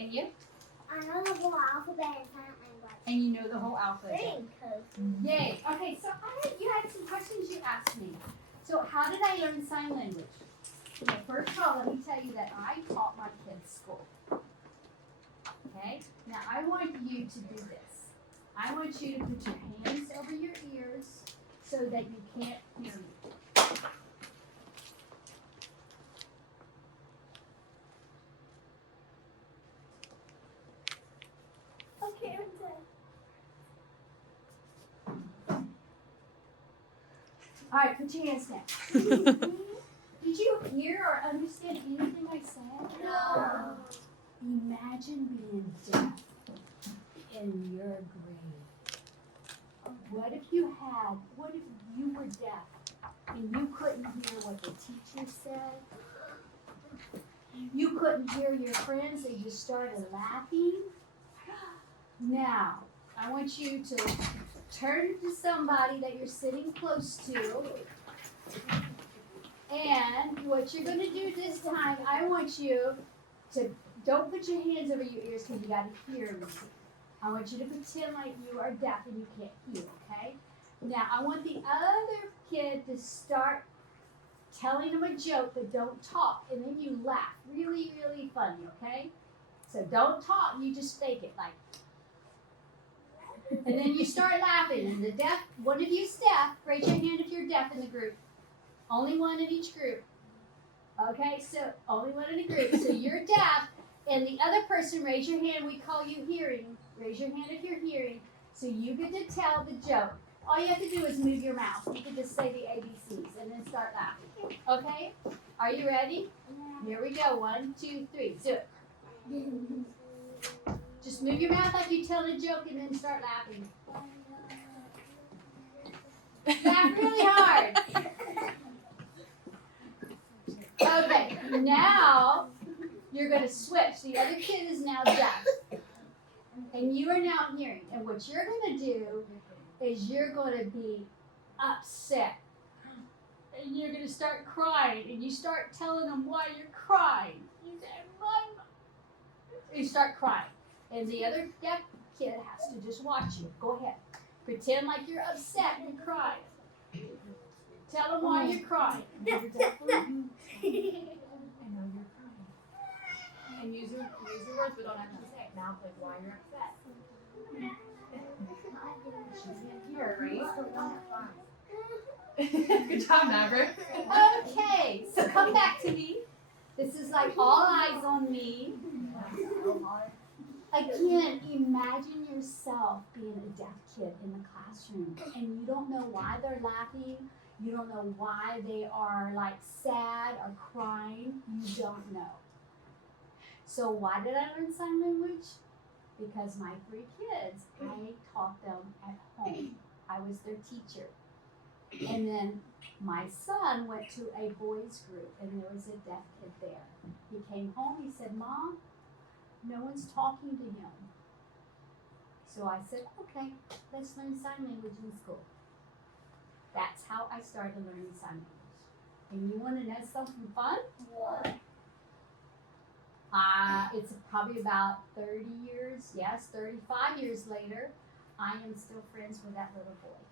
And you? I know the whole alphabet and sign language. And you know the whole alphabet. Thank Yay. Okay, so you had some questions you asked me. So how did I learn sign language? Well, first of all, let me tell you that I taught my kids school. Okay? Now I want you to do this. I want you to put your hands over your ears so that you can't hear me. Okay, I'm done. All right, put your hands down. Did you hear or understand anything I said? No. Imagine being deaf in your grade. What if you were deaf and you couldn't hear what the teacher said? You couldn't hear your friends, they just started laughing? Now, I want you to turn to somebody that you're sitting close to. And what you're going to do this time, I want you to, don't put your hands over your ears because you got to hear me. I want you to pretend like you are deaf and you can't hear, okay? Now, I want the other kid to start telling them a joke, but don't talk. And then you laugh. Really, really funny, okay? So don't talk, you just fake it like. And then you start laughing. And the deaf, one of you's deaf. Raise your hand if you're deaf in the group. Only one in each group. Okay, so only one in the group. So you're deaf, and the other person, raise your hand. We call you hearing. Raise your hand if you're hearing. So you get to tell the joke. All you have to do is move your mouth. You can just say the ABCs and then start laughing. Okay? Are you ready? Here we go. 1, 2, 3. Do it. Just move your mouth like you tell a joke and then start laughing. Laugh really hard. Okay, now you're going to switch. The other kid is now deaf. And you are now hearing. And what you're going to do is you're going to be upset. And you're going to start crying. And you start telling them why you're crying. You say, Mom. You start crying. And the other deaf kid has to just watch you. Go ahead. Pretend like you're upset and crying. Tell them why you're crying. I know you're crying. And use your words, but don't actually say it. Mouth like why you're upset. She can't hear, right? Good job, Maverick. Okay, so come back to me. This is like all eyes on me. Again, imagine yourself being a deaf kid in the classroom and you don't know why they're laughing. You don't know why they are like sad or crying. You don't know. So why did I learn sign language? Because my 3 kids, I taught them at home. I was their teacher. And then my son went to a boys group and there was a deaf kid there. He came home, he said, Mom, no one's talking to him. So I said, okay, let's learn sign language in school. That's how I started learning sign language. And you want to know something fun? What? It's probably about 30 years, yes, 35 years later, I am still friends with that little boy.